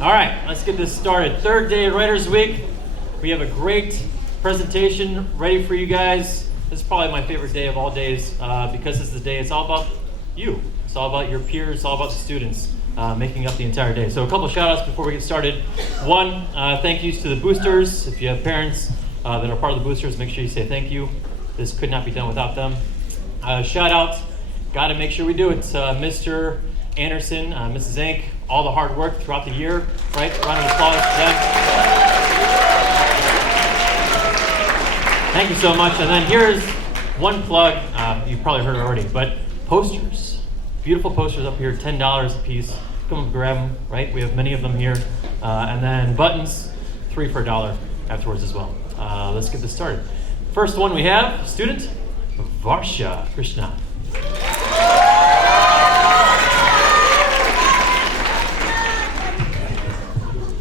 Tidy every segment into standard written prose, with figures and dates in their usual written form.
All right, let's get this started. Third day of Writers Week. We have a great presentation ready for you guys. This is probably my favorite day of all days because it's the day it's all about you. It's all about your peers. It's all about the students making up the entire day. So a couple shout outs before we get started. One, thank yous to the boosters. If you have parents that are part of the boosters, make sure you say thank you. This could not be done without them. Shout out, got to make sure we do it. Mr. Anderson, Mrs. Zank, all the hard work throughout the year, right? Round of applause to them. Thank you so much. And then here's one plug, you've probably heard it already, but posters. Beautiful posters up here, $10 a piece. Come grab them, right? We have many of them here. And then buttons, 3 for $1 afterwards as well. Let's get this started. First one we have, student Varsha Krishna.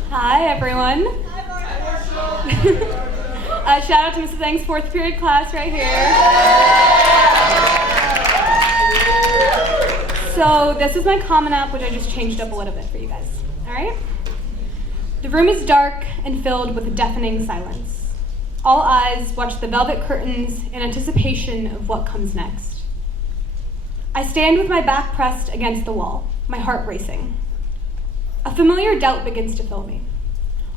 Hi, everyone. Shout out to Mrs. Eng's 4th period class right here. So this is my Common App, which I just changed up a little bit for you guys. All right? The room is dark and filled with a deafening silence. All eyes watch the velvet curtains in anticipation of what comes next. I stand with my back pressed against the wall, my heart racing. A familiar doubt begins to fill me.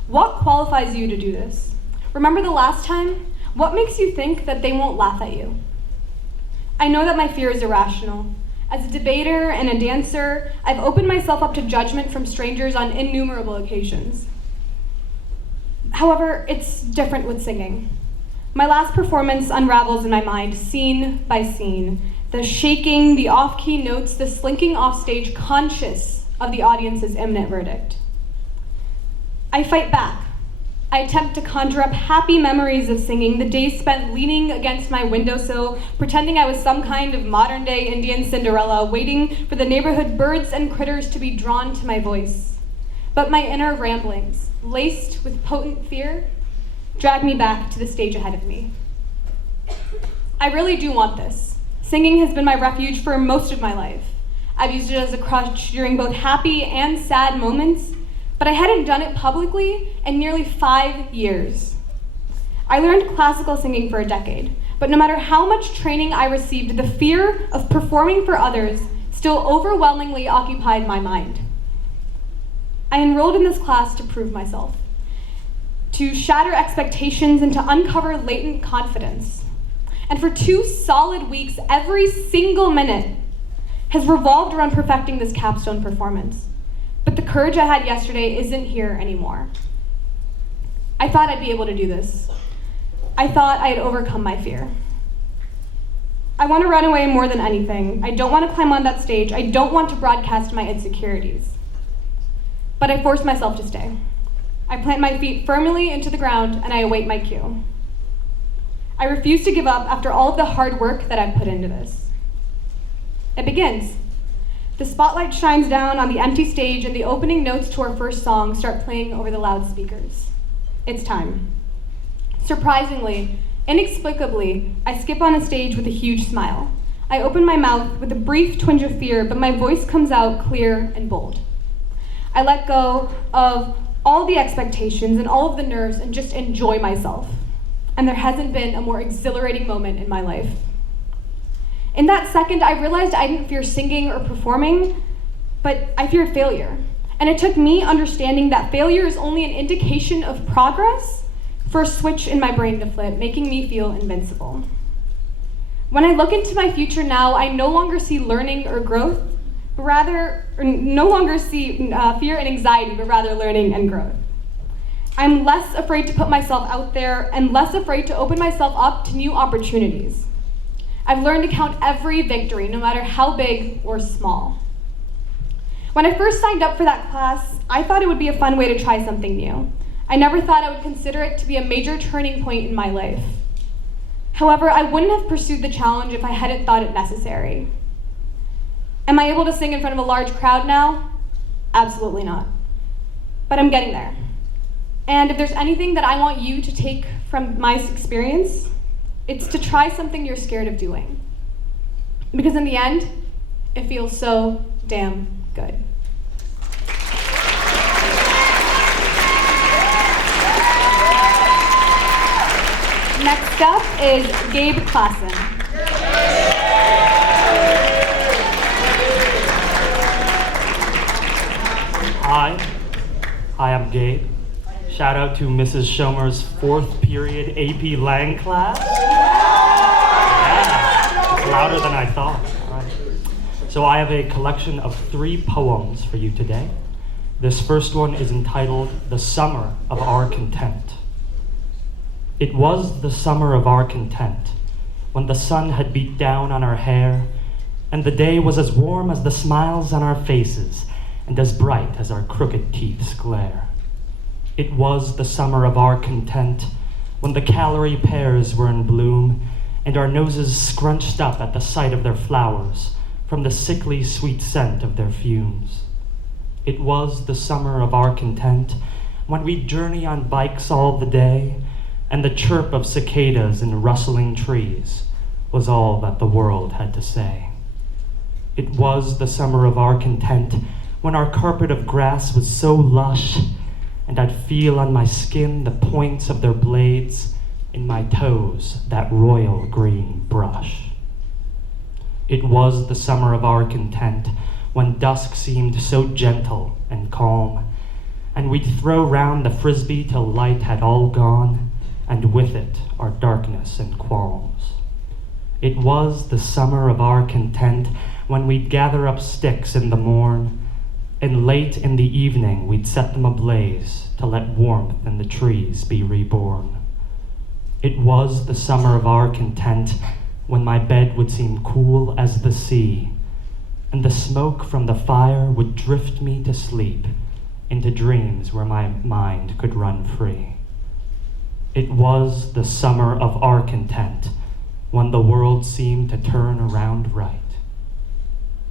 What qualifies you to do this? Remember the last time? What makes you think that they won't laugh at you? I know that my fear is irrational. As a debater and a dancer, I've opened myself up to judgment from strangers on innumerable occasions. However, it's different with singing. My last performance unravels in my mind, scene by scene. The shaking, the off-key notes, the slinking off stage, conscious of the audience's imminent verdict. I fight back. I attempt to conjure up happy memories of singing, the days spent leaning against my windowsill, pretending I was some kind of modern-day Indian Cinderella, waiting for the neighborhood birds and critters to be drawn to my voice. But my inner ramblings, laced with potent fear, drag me back to the stage ahead of me. I really do want this. Singing has been my refuge for most of my life. I've used it as a crutch during both happy and sad moments, but I hadn't done it publicly in nearly 5 years. I learned classical singing for a decade, but no matter how much training I received, the fear of performing for others still overwhelmingly occupied my mind. I enrolled in this class to prove myself, to shatter expectations and to uncover latent confidence. And for 2 solid weeks, every single minute has revolved around perfecting this capstone performance. But the courage I had yesterday isn't here anymore. I thought I'd be able to do this. I thought I had overcome my fear. I want to run away more than anything. I don't want to climb on that stage. I don't want to broadcast my insecurities. But I force myself to stay. I plant my feet firmly into the ground and I await my cue. I refuse to give up after all of the hard work that I've put into this. It begins. The spotlight shines down on the empty stage and the opening notes to our first song start playing over the loudspeakers. It's time. Surprisingly, inexplicably, I skip on the stage with a huge smile. I open my mouth with a brief twinge of fear, but my voice comes out clear and bold. I let go of all the expectations and all of the nerves and just enjoy myself. And there hasn't been a more exhilarating moment in my life. In that second, I realized I didn't fear singing or performing, but I feared failure. And it took me understanding that failure is only an indication of progress for a switch in my brain to flip, making me feel invincible. When I look into my future now, I no longer see learning or growth, but rather, or no longer see fear and anxiety, but rather learning and growth. I'm less afraid to put myself out there and less afraid to open myself up to new opportunities. I've learned to count every victory, no matter how big or small. When I first signed up for that class, I thought it would be a fun way to try something new. I never thought I would consider it to be a major turning point in my life. However, I wouldn't have pursued the challenge if I hadn't thought it necessary. Am I able to sing in front of a large crowd now? Absolutely not. But I'm getting there. And if there's anything that I want you to take from my experience, it's to try something you're scared of doing. Because in the end, it feels so damn good. Next up is Gabe Klassen. Hi, I'm Gabe. Shout out to Mrs. Schomer's 4th period AP Lang class. Yeah, it's louder than I thought. All right. So I have a collection of 3 poems for you today. This first one is entitled The Summer of Our Content. It was the summer of our content, when the sun had beat down on our hair, and the day was as warm as the smiles on our faces, and as bright as our crooked teeth's glare. It was the summer of our content, when the calorie pears were in bloom, and our noses scrunched up at the sight of their flowers, from the sickly sweet scent of their fumes. It was the summer of our content, when we'd journey on bikes all the day, and the chirp of cicadas in rustling trees was all that the world had to say. It was the summer of our content, when our carpet of grass was so lush, and I'd feel on my skin the points of their blades, in my toes that royal green brush. It was the summer of our content, when dusk seemed so gentle and calm, and we'd throw round the frisbee till light had all gone, and with it our darkness and qualms. It was the summer of our content, when we'd gather up sticks in the morn, and late in the evening we'd set them ablaze to let warmth in the trees be reborn. It was the summer of our content, when my bed would seem cool as the sea, and the smoke from the fire would drift me to sleep into dreams where my mind could run free. It was the summer of our content, when the world seemed to turn around right.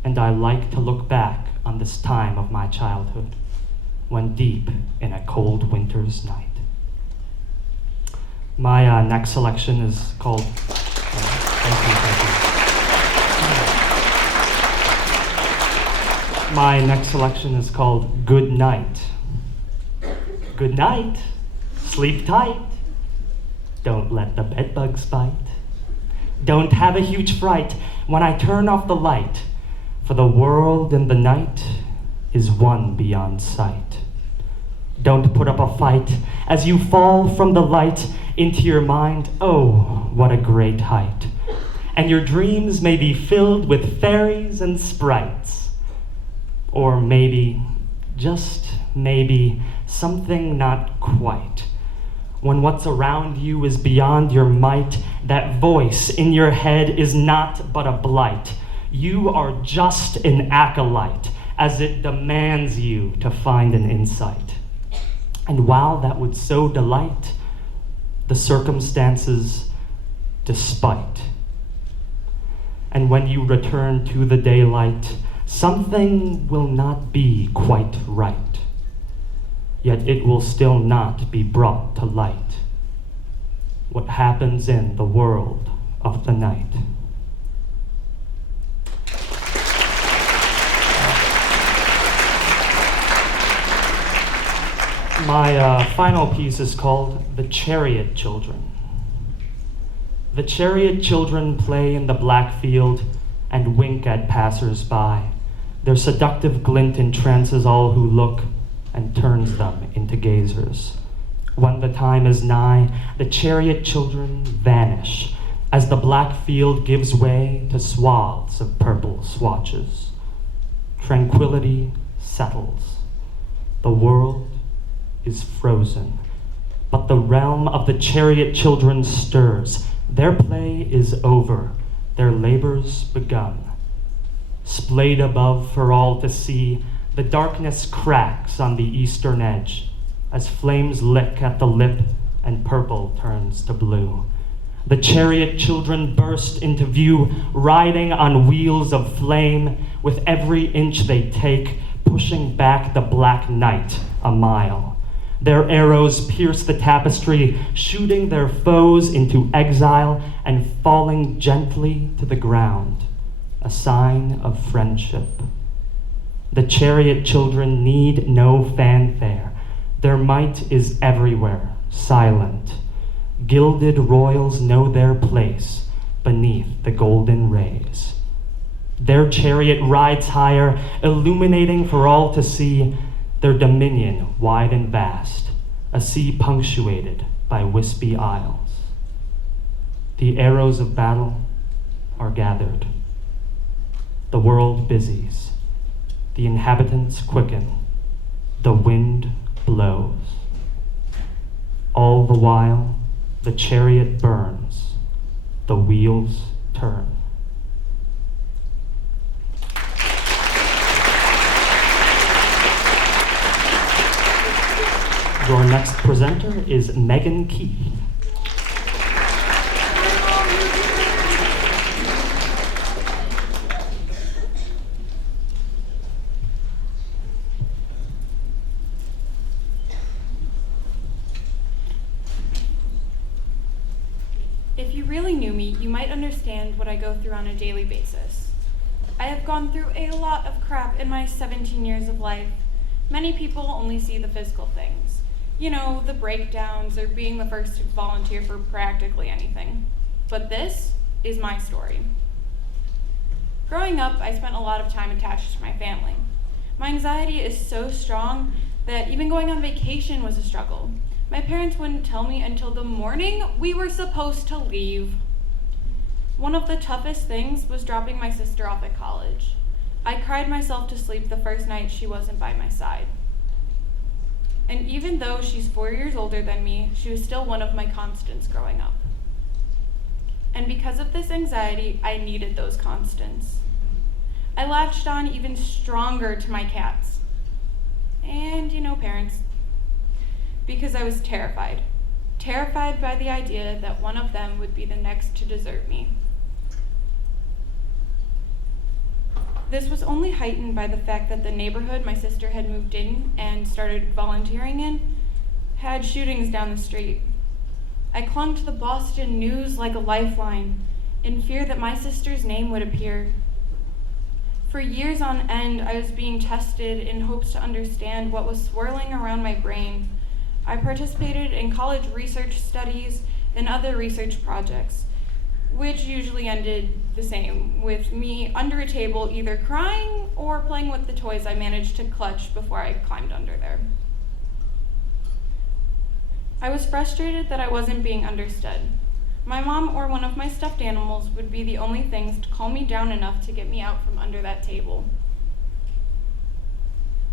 And I like to look back on this time of my childhood, when deep in a cold winter's night. My next selection is called, thank you. My next selection is called Good Night. Good night, sleep tight. Don't let the bedbugs bite. Don't have a huge fright when I turn off the light, for the world in the night is one beyond sight. Don't put up a fight as you fall from the light into your mind. Oh, what a great height. And your dreams may be filled with fairies and sprites. Or maybe, just maybe, something not quite. When what's around you is beyond your might, that voice in your head is not but a blight. You are just an acolyte, as it demands you to find an insight. And while that would so delight, the circumstances despite. And when you return to the daylight, something will not be quite right. Yet it will still not be brought to light. What happens in the world of the night. My final piece is called The Chariot Children. The chariot children play in the black field and wink at passers-by. Their seductive glint entrances all who look and turns them into gazers. When the time is nigh, the chariot children vanish as the black field gives way to swaths of purple swatches. Tranquility settles. The world is frozen, but the realm of the chariot children stirs. Their play is over, their labors begun. Splayed above for all to see, the darkness cracks on the eastern edge as flames lick at the lip and purple turns to blue. The chariot children burst into view, riding on wheels of flame, with every inch they take, pushing back the black night a mile. Their arrows pierce the tapestry, shooting their foes into exile and falling gently to the ground, a sign of friendship. The chariot children need no fanfare. Their might is everywhere, silent. Gilded royals know their place beneath the golden rays. Their chariot rides higher, illuminating for all to see their dominion wide and vast, a sea punctuated by wispy isles. The arrows of battle are gathered. The world busies. The inhabitants quicken. The wind blows. All the while, the chariot burns. The wheels turn. Your next presenter is Megan Keith. If you really knew me, you might understand what I go through on a daily basis. I have gone through a lot of crap in my 17 years of life. Many people only see the physical things. You know, the breakdowns or being the first to volunteer for practically anything. But this is my story. Growing up, I spent a lot of time attached to my family. My anxiety is so strong that even going on vacation was a struggle. My parents wouldn't tell me until the morning we were supposed to leave. One of the toughest things was dropping my sister off at college. I cried myself to sleep the first night she wasn't by my side. And even though she's 4 years older than me, she was still one of my constants growing up. And because of this anxiety, I needed those constants. I latched on even stronger to my cats. And, parents. Because I was terrified. Terrified by the idea that one of them would be the next to desert me. This was only heightened by the fact that the neighborhood my sister had moved in and started volunteering in had shootings down the street. I clung to the Boston news like a lifeline, in fear that my sister's name would appear. For years on end, I was being tested in hopes to understand what was swirling around my brain. I participated in college research studies and other research projects, which usually ended the same, with me under a table either crying or playing with the toys I managed to clutch before I climbed under there. I was frustrated that I wasn't being understood. My mom or one of my stuffed animals would be the only things to calm me down enough to get me out from under that table.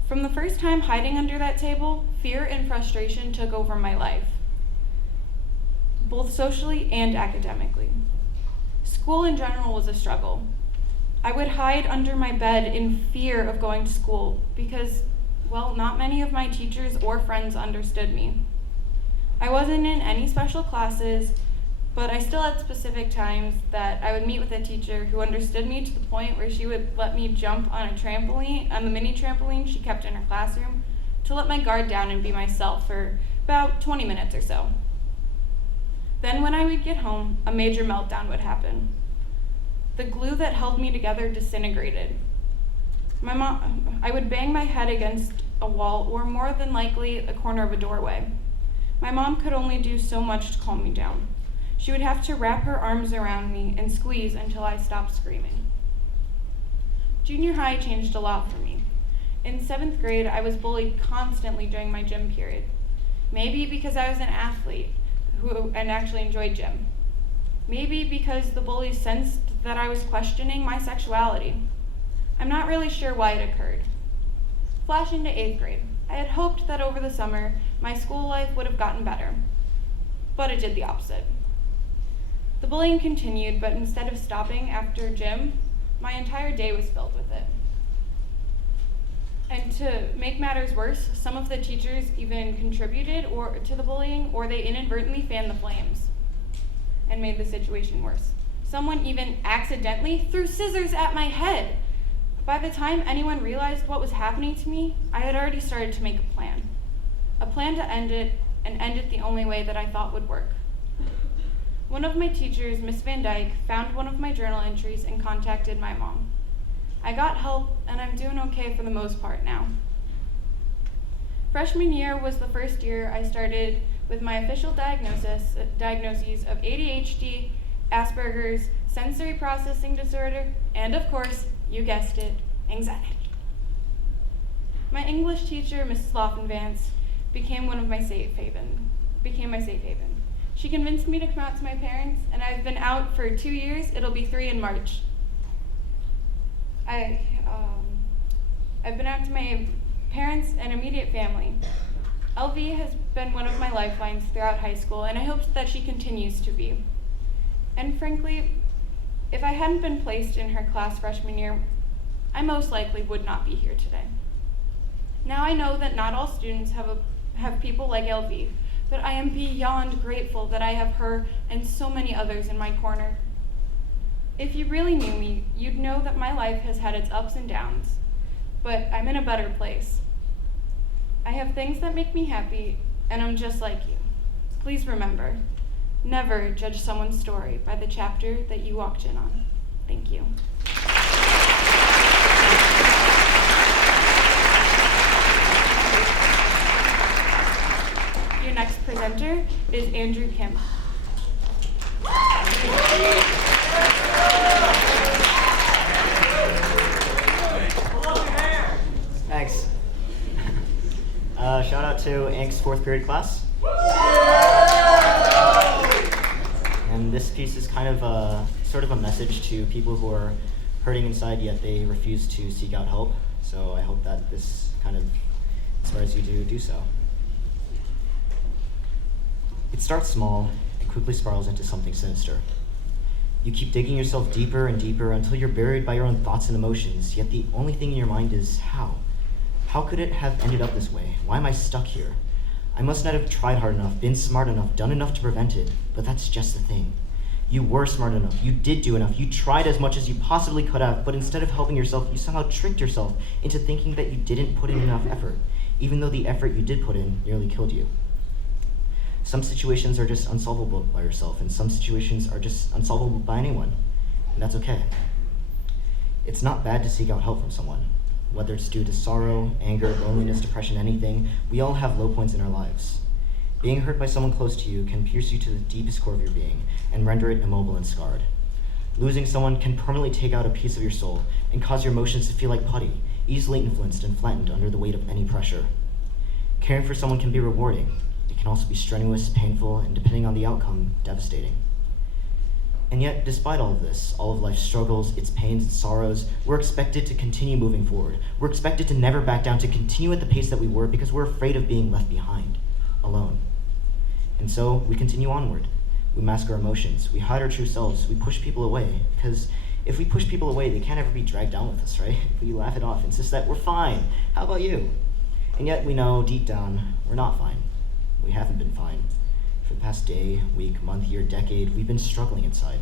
From the first time hiding under that table, fear and frustration took over my life, both socially and academically. School in general was a struggle. I would hide under my bed in fear of going to school because, not many of my teachers or friends understood me. I wasn't in any special classes, but I still had specific times that I would meet with a teacher who understood me to the point where she would let me jump on the mini trampoline she kept in her classroom, to let my guard down and be myself for about 20 minutes or so. Then when I would get home, a major meltdown would happen. The glue that held me together disintegrated. I would bang my head against a wall or more than likely a corner of a doorway. My mom could only do so much to calm me down. She would have to wrap her arms around me and squeeze until I stopped screaming. Junior high changed a lot for me. In 7th grade, I was bullied constantly during my gym period. Maybe because I was an athlete and actually enjoyed gym. Maybe because the bullies sensed that I was questioning my sexuality. I'm not really sure why it occurred. Flash into 8th grade. I had hoped that over the summer, my school life would have gotten better, but it did the opposite. The bullying continued, but instead of stopping after gym, my entire day was filled with it. And to make matters worse, some of the teachers even contributed to the bullying, or they inadvertently fanned the flames and made the situation worse. Someone even accidentally threw scissors at my head. By the time anyone realized what was happening to me, I had already started to make a plan to end it, and end it the only way that I thought would work. One of my teachers, Miss Van Dyke, found one of my journal entries and contacted my mom. I got help, and I'm doing okay for the most part now. Freshman year was the first year I started with my official diagnoses of ADHD, Asperger's, sensory processing disorder, and of course, you guessed it, anxiety. My English teacher, Mrs. Loffenvance, became my safe haven. She convinced me to come out to my parents, and I've been out for 2 years. It'll be 3 in March. I've been out to my parents and immediate family. LV has been one of my lifelines throughout high school, and I hope that she continues to be. And frankly, if I hadn't been placed in her class freshman year, I most likely would not be here today. Now I know that not all students have people like LV, but I am beyond grateful that I have her and so many others in my corner. If you really knew me, you'd know that my life has had its ups and downs, but I'm in a better place. I have things that make me happy, and I'm just like you. Please remember, never judge someone's story by the chapter that you walked in on. Thank you. Your next presenter is Andrew Kim. Thanks. Shout out to Ink's 4th period class. And this piece is kind of sort of a message to people who are hurting inside yet they refuse to seek out help. So I hope that this kind of inspires you to do so. It starts small and quickly spirals into something sinister. You keep digging yourself deeper and deeper until you're buried by your own thoughts and emotions, yet the only thing in your mind is how? How could it have ended up this way? Why am I stuck here? I must not have tried hard enough, been smart enough, done enough to prevent it, but that's just the thing. You were smart enough, you did do enough, you tried as much as you possibly could have, but instead of helping yourself, you somehow tricked yourself into thinking that you didn't put in enough effort, even though the effort you did put in nearly killed you. Some situations are just unsolvable by yourself, and some situations are just unsolvable by anyone, and that's okay. It's not bad to seek out help from someone. Whether it's due to sorrow, anger, loneliness, depression, anything, we all have low points in our lives. Being hurt by someone close to you can pierce you to the deepest core of your being and render it immobile and scarred. Losing someone can permanently take out a piece of your soul and cause your emotions to feel like putty, easily influenced and flattened under the weight of any pressure. Caring for someone can be rewarding. It can also be strenuous, painful, and depending on the outcome, devastating. And yet, despite all of this, all of life's struggles, its pains, its sorrows, we're expected to continue moving forward. We're expected to never back down, to continue at the pace that we were because we're afraid of being left behind, alone. And so, we continue onward. We mask our emotions. We hide our true selves. We push people away because if we push people away, they can't ever be dragged down with us, right? If we laugh it off, insist that we're fine. How about you? And yet, we know deep down, we're not fine. We haven't been fine. For the past day, week, month, year, decade, we've been struggling inside.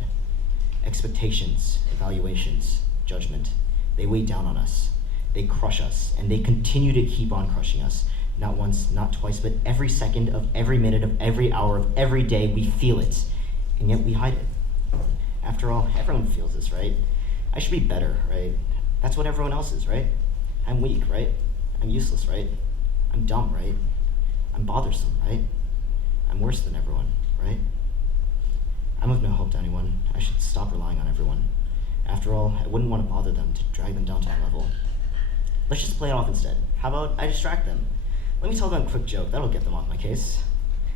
Expectations, evaluations, judgment, they weigh down on us. They crush us, and they continue to keep on crushing us. Not once, not twice, but every second of every minute of every hour of every day, we feel it, and yet we hide it. After all, everyone feels this, right? I should be better, right? That's what everyone else is, right? I'm weak, right? I'm useless, right? I'm dumb, right? I'm bothersome, right? I'm worse than everyone, right? I'm of no help to anyone. I should stop relying on everyone. After all, I wouldn't want to bother them to drag them down to my level. Let's just play it off instead. How about I distract them? Let me tell them a quick joke. That'll get them off my case.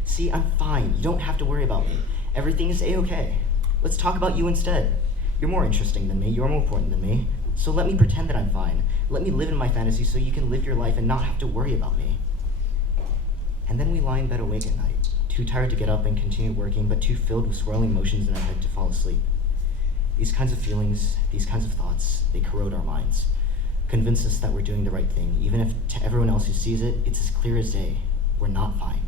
See, I'm fine. You don't have to worry about me. Everything is a-okay. Let's talk about you instead. You're more interesting than me. You're more important than me. So let me pretend that I'm fine. Let me live in my fantasy so you can live your life and not have to worry about me. And then we lie in bed awake at night, too tired to get up and continue working, but too filled with swirling emotions in our head to fall asleep. These kinds of feelings, these kinds of thoughts, they corrode our minds, convince us that we're doing the right thing, even if to everyone else who sees it, it's as clear as day. We're not fine.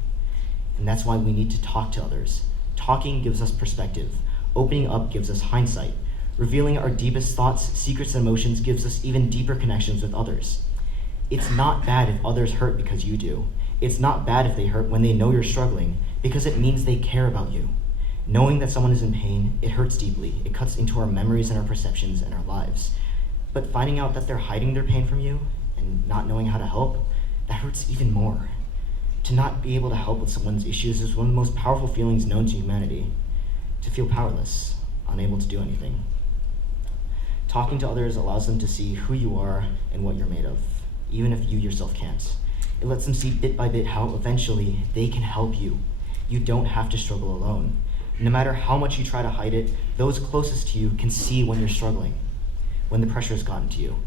And that's why we need to talk to others. Talking gives us perspective. Opening up gives us hindsight. Revealing our deepest thoughts, secrets, and emotions gives us even deeper connections with others. It's not bad if others hurt because you do. It's not bad if they hurt when they know you're struggling, because it means they care about you. Knowing that someone is in pain, it hurts deeply. It cuts into our memories and our perceptions and our lives. But finding out that they're hiding their pain from you and not knowing how to help, that hurts even more. To not be able to help with someone's issues is one of the most powerful feelings known to humanity. To feel powerless, unable to do anything. Talking to others allows them to see who you are and what you're made of, even if you yourself can't. It lets them see bit by bit how eventually they can help you. You don't have to struggle alone. No matter how much you try to hide it, those closest to you can see when you're struggling, when the pressure has gotten to you.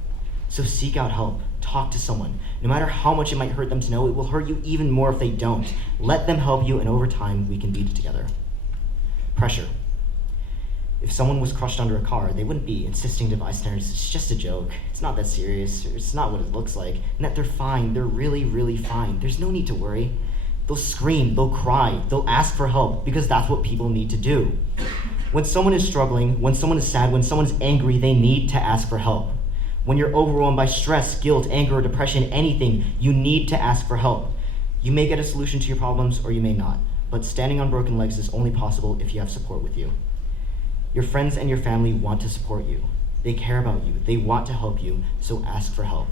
So seek out help. Talk to someone. No matter how much it might hurt them to know, it will hurt you even more if they don't. Let them help you, and over time, we can beat it together. Pressure. If someone was crushed under a car, they wouldn't be insisting to bystanders, it's just a joke, it's not that serious, or it's not what it looks like, and that they're fine, they're really, really fine. There's no need to worry. They'll scream, they'll cry, they'll ask for help, because that's what people need to do. When someone is struggling, when someone is sad, when someone is angry, they need to ask for help. When you're overwhelmed by stress, guilt, anger, or depression, anything, you need to ask for help. You may get a solution to your problems, or you may not, but standing on broken legs is only possible if you have support with you. Your friends and your family want to support you. They care about you. They want to help you, so ask for help.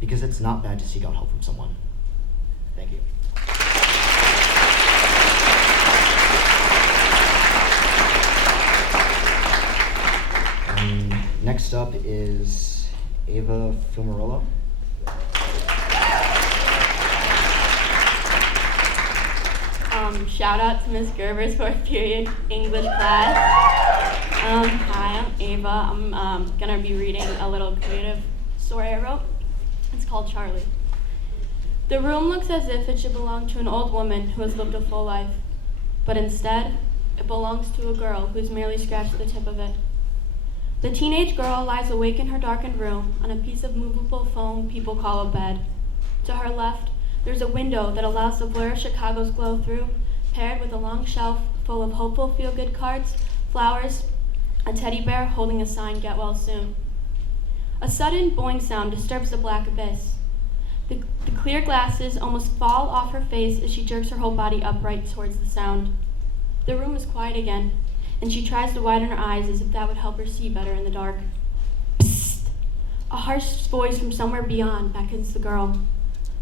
Because it's not bad to seek out help from someone. Thank you. Next up is Ava Fumarola. Shout out to Ms. Gerber's 4th period English class. Hi, I'm Ava. I'm gonna be reading a little creative story I wrote. It's called Charlie. The room looks as if it should belong to an old woman who has lived a full life, but instead, it belongs to a girl who's merely scratched the tip of it. The teenage girl lies awake in her darkened room on a piece of movable foam people call a bed. To her left, there's a window that allows the blur of Chicago's glow through, paired with a long shelf full of hopeful feel-good cards, flowers, a teddy bear holding a sign, "Get well soon." A sudden boing sound disturbs the black abyss. The clear glasses almost fall off her face as she jerks her whole body upright towards the sound. The room is quiet again, and she tries to widen her eyes as if that would help her see better in the dark. Psst! A harsh voice from somewhere beyond beckons the girl.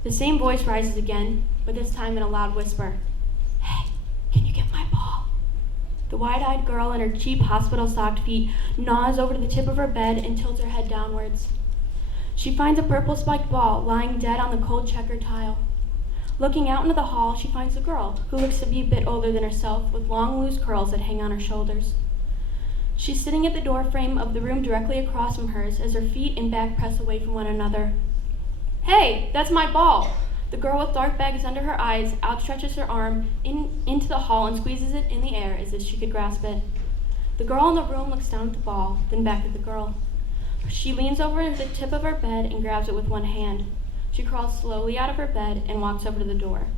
The same voice rises again, but this time in a loud whisper. "Hey, can you get my ball?" The wide-eyed girl in her cheap hospital-socked feet gnaws over to the tip of her bed and tilts her head downwards. She finds a purple-spiked ball lying dead on the cold checkered tile. Looking out into the hall, she finds a girl who looks to be a bit older than herself, with long, loose curls that hang on her shoulders. She's sitting at the doorframe of the room directly across from hers as her feet and back press away from one another. "Hey, that's my ball!" The girl with dark bags under her eyes outstretches her arm into the hall and squeezes it in the air as if she could grasp it. The girl in the room looks down at the ball, then back at the girl. She leans over the tip of her bed and grabs it with one hand. She crawls slowly out of her bed and walks over to the door.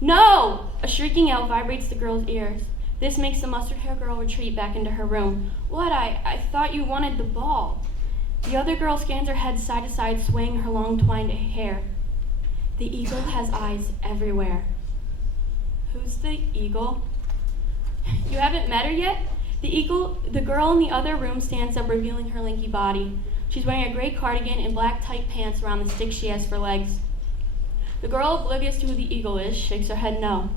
"No!" A shrieking yell vibrates the girl's ears. This makes the mustard-haired girl retreat back into her room. "What? I thought you wanted the ball." The other girl scans her head side to side, swaying her long twined hair. The eagle has eyes everywhere. Who's the eagle? You haven't met her yet? The girl in the other room stands up, revealing her lanky body. She's wearing a gray cardigan and black tight pants around the stick she has for legs. The girl, oblivious to who the eagle is, shakes her head no.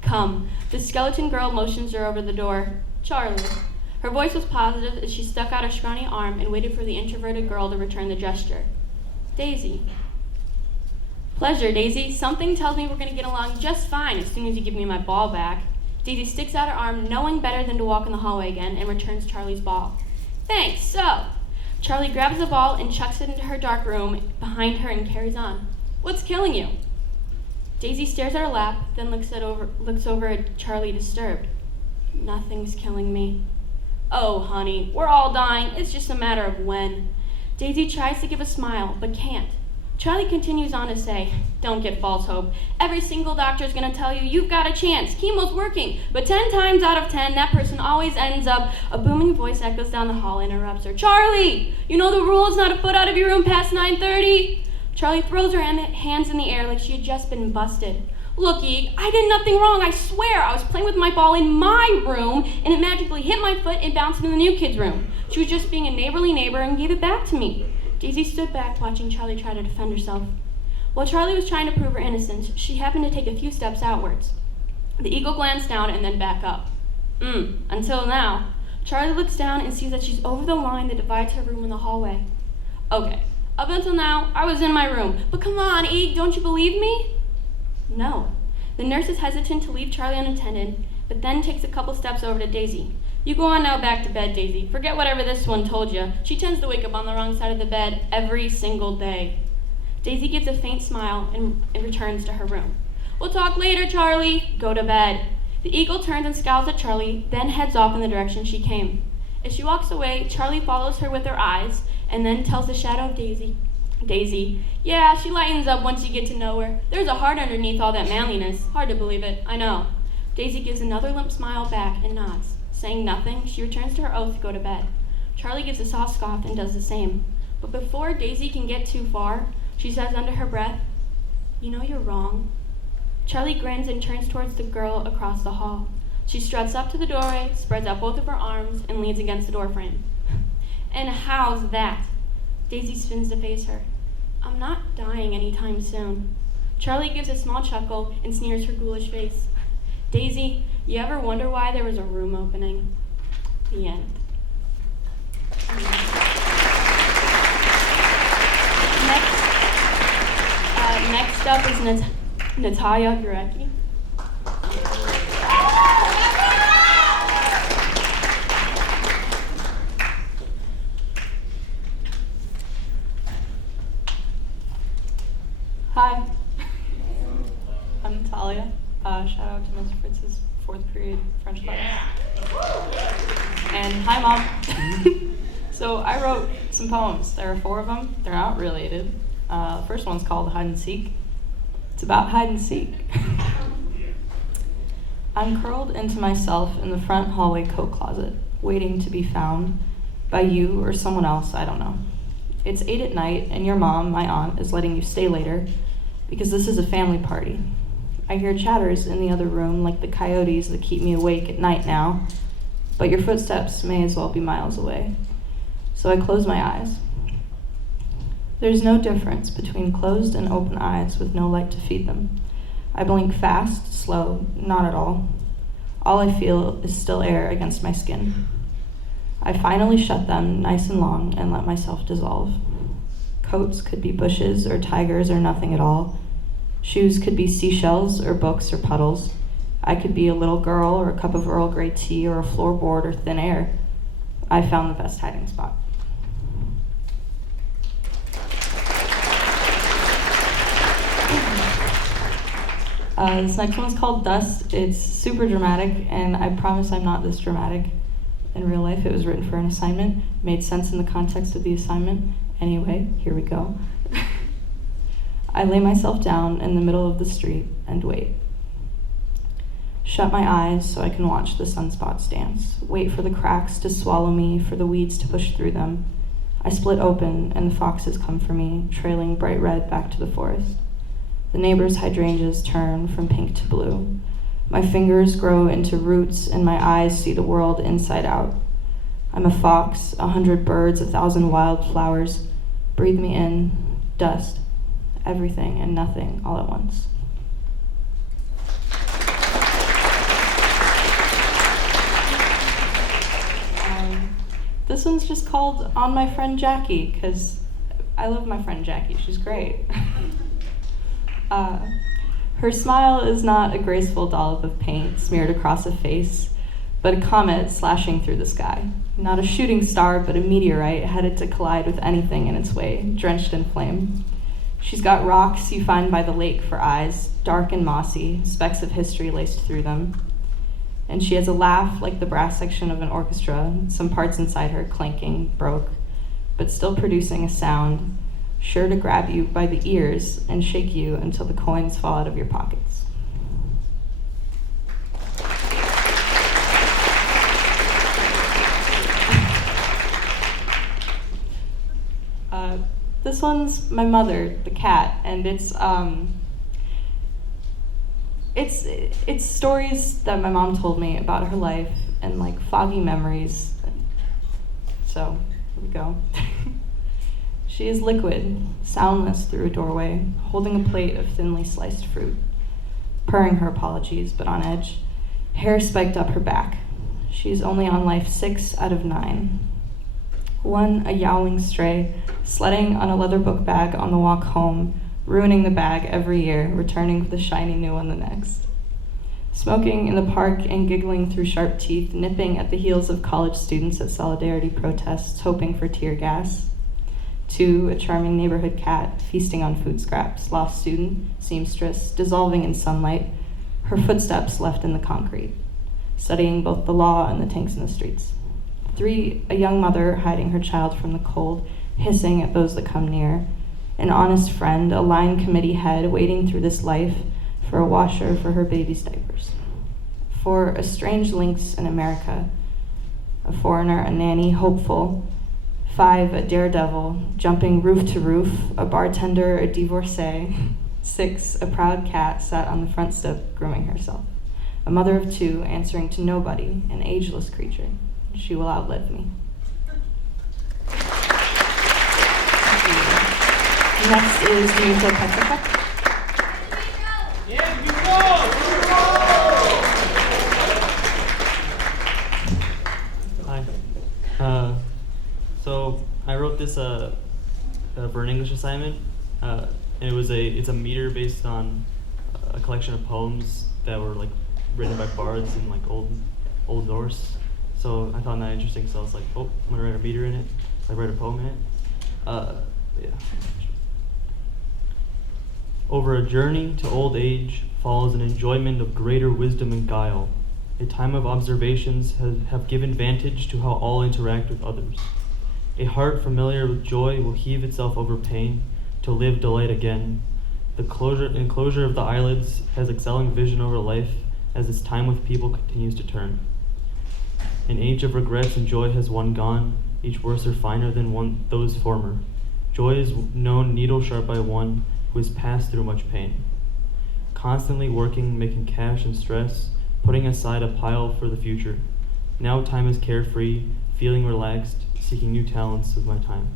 "Come." The skeleton girl motions her over the door. "Charlie." Her voice was positive as she stuck out a scrawny arm and waited for the introverted girl to return the gesture. "Daisy." "Pleasure, Daisy. Something tells me we're going to get along just fine as soon as you give me my ball back." Daisy sticks out her arm, knowing better than to walk in the hallway again, and returns Charlie's ball. "Thanks, so." Charlie grabs the ball and chucks it into her dark room behind her and carries on. "What's killing you?" Daisy stares at her lap, then looks over at Charlie disturbed. "Nothing's killing me." "Oh, honey, we're all dying. It's just a matter of when." Daisy tries to give a smile, but can't. Charlie continues on to say, "Don't get false hope. Every single doctor is going to tell you you've got a chance. Chemo's working. But 10 times out of 10, that person always ends up..." A booming voice echoes down the hall and interrupts her. "Charlie! You know the rule is not a foot out of your room past 9:30. Charlie throws her hands in the air like she had just been busted. "Looky, I did nothing wrong, I swear. I was playing with my ball in my room, and it magically hit my foot and bounced into the new kid's room. She was just being a neighborly neighbor and gave it back to me." Daisy stood back, watching Charlie try to defend herself. While Charlie was trying to prove her innocence, she happened to take a few steps outwards. The eagle glanced down and then back up. Until now. Charlie looks down and sees that she's over the line that divides her room and the hallway. Okay, up until now, I was in my room. But come on, Eeg, don't you believe me? No. The nurse is hesitant to leave Charlie unattended, but then takes a couple steps over to Daisy. You go on now back to bed, Daisy. Forget whatever this one told you. She tends to wake up on the wrong side of the bed every single day. Daisy gives a faint smile and returns to her room. We'll talk later, Charlie. Go to bed. The eagle turns and scowls at Charlie, then heads off in the direction she came. As she walks away, Charlie follows her with her eyes and then tells the shadow of Daisy, yeah, she lightens up once you get to know her. There's a heart underneath all that manliness. Hard to believe it, I know. Daisy gives another limp smile back and nods. Saying nothing, she returns to her oath to go to bed. Charlie gives a soft scoff and does the same. But before Daisy can get too far, she says under her breath, you know you're wrong. Charlie grins and turns towards the girl across the hall. She struts up to the doorway, spreads out both of her arms, and leans against the doorframe. And how's that? Daisy spins to face her. I'm not dying anytime soon. Charlie gives a small chuckle and sneers her ghoulish face. Daisy, you ever wonder why there was a room opening? The end. Next up is Natalia Gurecki. Hi, I'm Natalia. Shout out to Mr. Fritz's 4th period French class. And hi, Mom. So I wrote some poems. There are 4 of them. They're not related. The first one's called Hide and Seek. It's about hide and seek. I'm curled into myself in the front hallway coat closet, waiting to be found by you or someone else, I don't know. It's 8 at night, and your mom, my aunt, is letting you stay later because this is a family party. I hear chatters in the other room like the coyotes that keep me awake at night now, but your footsteps may as well be miles away. So I close my eyes. There's no difference between closed and open eyes with no light to feed them. I blink fast, slow, not at all. All I feel is still air against my skin. I finally shut them nice and long and let myself dissolve. Coats could be bushes or tigers or nothing at all. Shoes could be seashells or books or puddles. I could be a little girl or a cup of Earl Grey tea or a floorboard or thin air. I found the best hiding spot. This next one's called Dust. It's super dramatic, and I promise I'm not this dramatic. In real life, it was written for an assignment, made sense in the context of the assignment. Anyway, here we go. I lay myself down in the middle of the street and wait. Shut my eyes so I can watch the sunspots dance. Wait for the cracks to swallow me, for the weeds to push through them. I split open, and the foxes come for me, trailing bright red back to the forest. The neighbors' hydrangeas turn from pink to blue. My fingers grow into roots, and my eyes see the world inside out. I'm a fox, 100 birds, 1,000 wildflowers. Breathe me in, dust, everything and nothing all at once. This one's just called On My Friend Jackie, because I love my friend Jackie. She's great. Her smile is not a graceful dollop of paint smeared across a face, but a comet slashing through the sky. Not a shooting star, but a meteorite headed to collide with anything in its way, drenched in flame. She's got rocks you find by the lake for eyes, dark and mossy, specks of history laced through them. And she has a laugh like the brass section of an orchestra, some parts inside her clanking, broke, but still producing a sound, sure to grab you by the ears and shake you until the coins fall out of your pockets. This one's my mother, the cat, and it's stories that my mom told me about her life and like foggy memories. So here we go. She is liquid, soundless through a doorway, holding a plate of thinly sliced fruit, purring her apologies, but on edge, hair spiked up her back. She is only on life 6 out of 9. One, a yowling stray, sledding on a leather book bag on the walk home, ruining the bag every year, returning with a shiny new one the next. Smoking in the park and giggling through sharp teeth, nipping at the heels of college students at solidarity protests, hoping for tear gas. 2, a charming neighborhood cat, feasting on food scraps, lost student, seamstress, dissolving in sunlight, her footsteps left in the concrete, studying both the law and the tanks in the streets. 3, a young mother hiding her child from the cold, hissing at those that come near. An honest friend, a line committee head, wading through this life for a washer for her baby's diapers. 4, a strange lynx in America, a foreigner, a nanny, hopeful. 5, a daredevil, jumping roof to roof, a bartender, a divorcee. 6, a proud cat sat on the front step grooming herself. A mother of 2, answering to nobody, an ageless creature. She will outlive me. Next is Miko Petrovic. Hi. So I wrote this for an English assignment, and it's a meter based on a collection of poems that were like written by bards in like old Norse. So I found that interesting. So I was like, oh, I'm gonna write a meter in it. I write a poem in it. Yeah. Over a journey to old age follows an enjoyment of greater wisdom and guile. A time of observations have given vantage to how all interact with others. A heart familiar with joy will heave itself over pain, to live delight again. The enclosure of the eyelids has excelling vision over life as its time with people continues to turn. An age of regrets and joy has one gone, each worse or finer than those former. Joy is known needle sharp by one who has passed through much pain. Constantly working, making cash and stress, putting aside a pile for the future. Now time is carefree, feeling relaxed, seeking new talents with my time.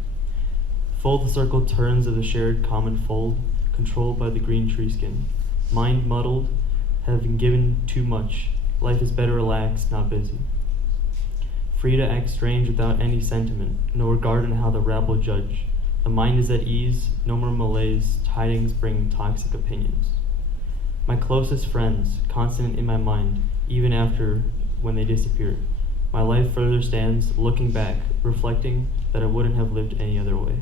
Full the circle turns of the shared common fold, controlled by the green tree skin. Mind muddled, having given too much. Life is better relaxed, not busy. Free to act strange without any sentiment, no regard in how the rabble judge. The mind is at ease, no more malaise, tidings bring toxic opinions. My closest friends, constant in my mind, even after when they disappear. My life further stands, looking back, reflecting that I wouldn't have lived any other way.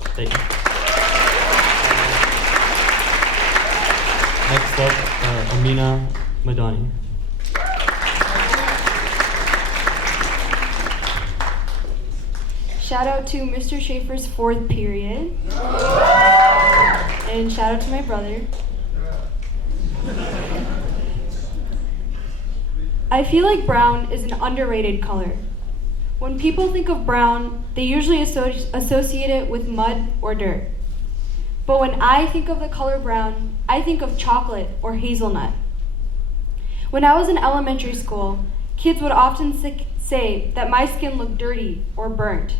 Thank you. Next up, Amina Madani. Shout out to Mr. Schaefer's 4th period. And shout out to my brother. I feel like brown is an underrated color. When people think of brown, they usually associate it with mud or dirt. But when I think of the color brown, I think of chocolate or hazelnut. When I was in elementary school, kids would often say that my skin looked dirty or burnt.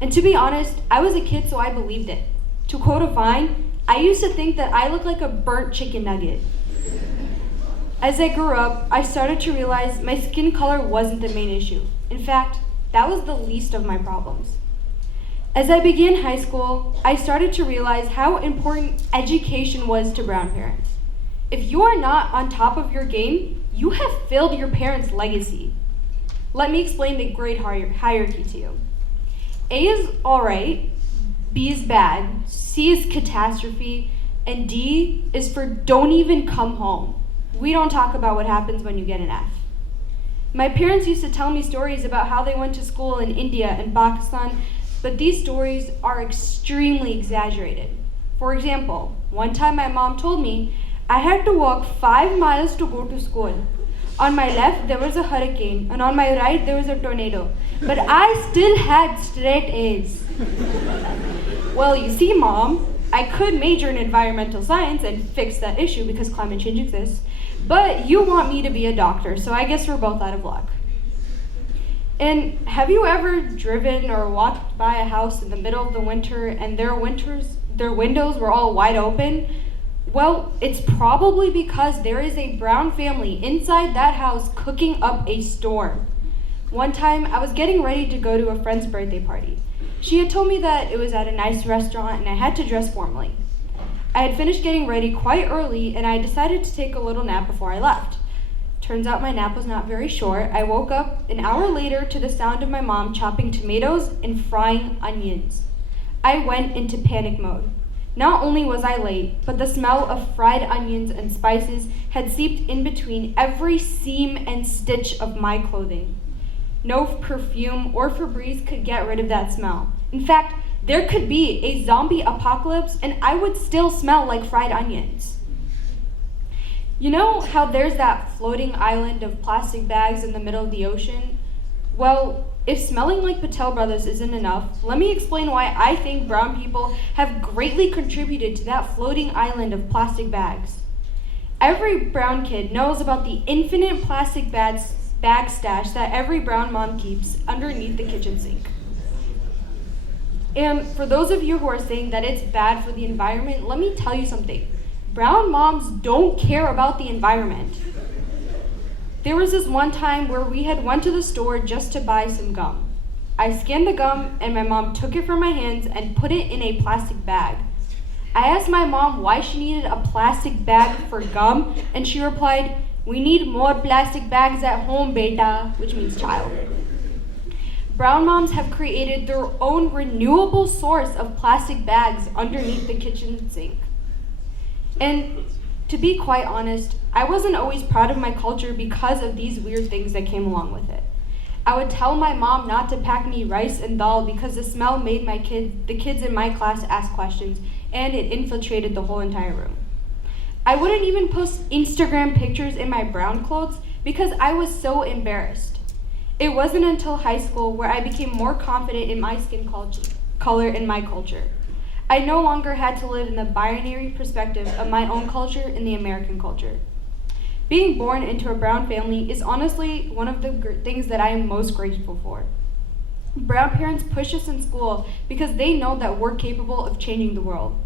And to be honest, I was a kid, so I believed it. To quote a Vine, I used to think that I looked like a burnt chicken nugget. As I grew up, I started to realize my skin color wasn't the main issue. In fact, that was the least of my problems. As I began high school, I started to realize how important education was to brown parents. If you are not on top of your game, you have failed your parents' legacy. Let me explain the grade hierarchy to you. A is alright, B is bad, C is catastrophe, and D is for don't even come home. We don't talk about what happens when you get an F. My parents used to tell me stories about how they went to school in India and Pakistan, but these stories are extremely exaggerated. For example, one time my mom told me I had to walk 5 miles to go to school. On my left, there was a hurricane, and on my right, there was a tornado. But I still had straight A's. Well, you see, Mom, I could major in environmental science and fix that issue because climate change exists. But you want me to be a doctor, so I guess we're both out of luck. And have you ever driven or walked by a house in the middle of the winter and their windows were all wide open? Well, it's probably because there is a brown family inside that house cooking up a storm. One time, I was getting ready to go to a friend's birthday party. She had told me that it was at a nice restaurant and I had to dress formally. I had finished getting ready quite early and I decided to take a little nap before I left. Turns out my nap was not very short. I woke up an hour later to the sound of my mom chopping tomatoes and frying onions. I went into panic mode. Not only was I late, but the smell of fried onions and spices had seeped in between every seam and stitch of my clothing. No perfume or Febreze could get rid of that smell. In fact, there could be a zombie apocalypse and I would still smell like fried onions. You know how there's that floating island of plastic bags in the middle of the ocean? Well, if smelling like Patel Brothers isn't enough, let me explain why I think brown people have greatly contributed to that floating island of plastic bags. Every brown kid knows about the infinite plastic bag stash that every brown mom keeps underneath the kitchen sink. And for those of you who are saying that it's bad for the environment, let me tell you something. Brown moms don't care about the environment. There was this one time where we had went to the store just to buy some gum. I scanned the gum and my mom took it from my hands and put it in a plastic bag. I asked my mom why she needed a plastic bag for gum and she replied, "We need more plastic bags at home, beta," which means child. Brown moms have created their own renewable source of plastic bags underneath the kitchen sink. And to be quite honest, I wasn't always proud of my culture because of these weird things that came along with it. I would tell my mom not to pack me rice and dal because the smell made the kids in my class ask questions, and it infiltrated the whole entire room. I wouldn't even post Instagram pictures in my brown clothes because I was so embarrassed. It wasn't until high school where I became more confident in my skin color and my culture. I no longer had to live in the binary perspective of my own culture and the American culture. Being born into a brown family is honestly one of the things that I am most grateful for. Brown parents push us in school because they know that we're capable of changing the world.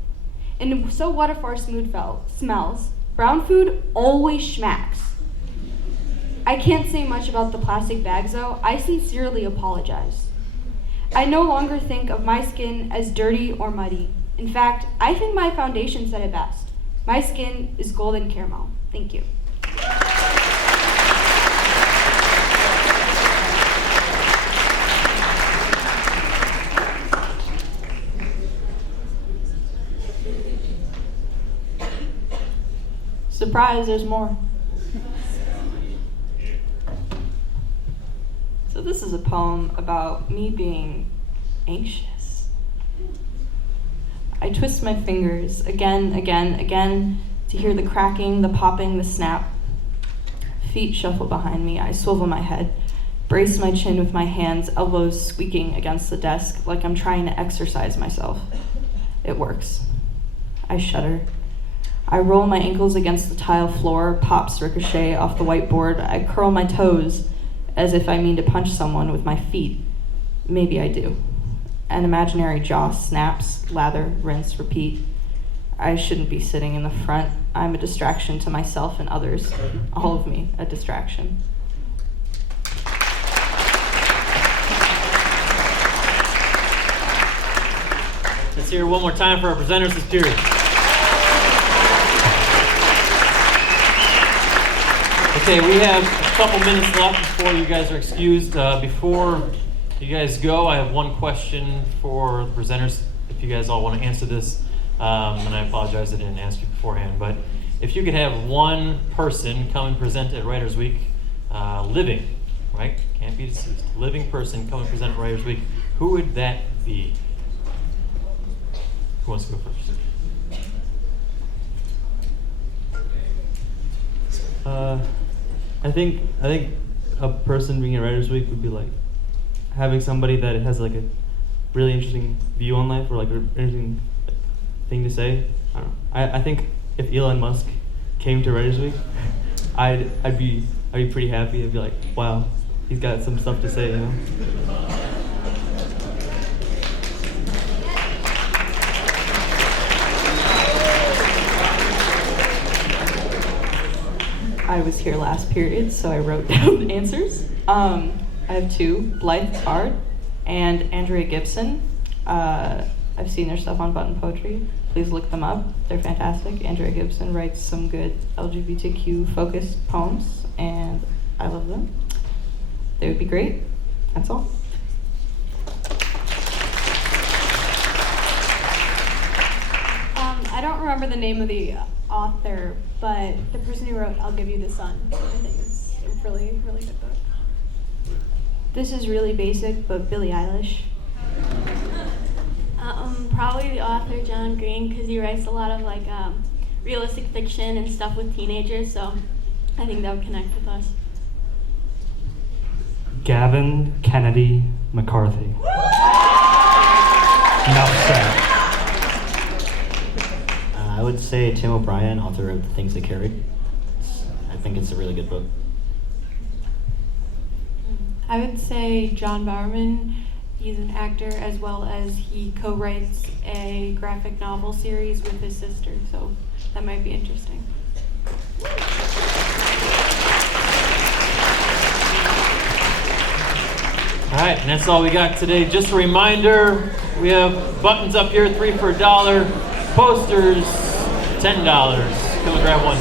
And so what if our smells? Brown food always schmacks. I can't say much about the plastic bags though. I sincerely apologize. I no longer think of my skin as dirty or muddy. In fact, I think my foundation said it best. My skin is golden caramel. Thank you. Surprise, there's more. So this is a poem about me being anxious. I twist my fingers again to hear the cracking, the popping, the snap. Feet shuffle behind me. I swivel my head, brace my chin with my hands, elbows squeaking against the desk like I'm trying to exercise myself. It works. I shudder. I roll my ankles against the tile floor, pops ricochet off the whiteboard. I curl my toes as if I mean to punch someone with my feet. Maybe I do. An imaginary jaw snaps, lather, rinse, repeat. I shouldn't be sitting in the front. I'm a distraction to myself and others. All of me, a distraction. Let's hear it one more time for our presenters this period. Okay, we have a couple minutes left before you guys are excused. Before you guys go, I have one question for the presenters, if you guys all want to answer this. And I apologize I didn't ask you beforehand, but if you could have one person come and present at Writers Week, living, right? Can't be deceased. Living person come and present at Writers Week, who would that be? Who wants to go first? I think a person being at Writers Week would be like having somebody that has like a really interesting view on life or like an interesting thing to say. I don't know. I think if Elon Musk came to Writers Week, I'd be pretty happy. I'd be like, wow, he's got some stuff to say, you know. I was here last period, so I wrote down answers. I have two, Blythe Bard and Andrea Gibson. I've seen their stuff on Button Poetry. Please look them up. They're fantastic. Andrea Gibson writes some good LGBTQ-focused poems, and I love them. They would be great. That's all. I don't remember the name of the author, but the person who wrote "I'll Give You the Sun," I think is a really, really good book. This is really basic, but Billie Eilish. Probably the author John Green, because he writes a lot of like realistic fiction and stuff with teenagers, so I think that would connect with us. Gavin Kennedy McCarthy. Enough said. I would say Tim O'Brien, author of The Things They Carried. I think it's a really good book. I would say John Bowerman. He's an actor as well as he co-writes a graphic novel series with his sister, so that might be interesting. All right, and that's all we got today. Just a reminder, we have buttons up here, 3 for $1, posters, $10. Come and grab one.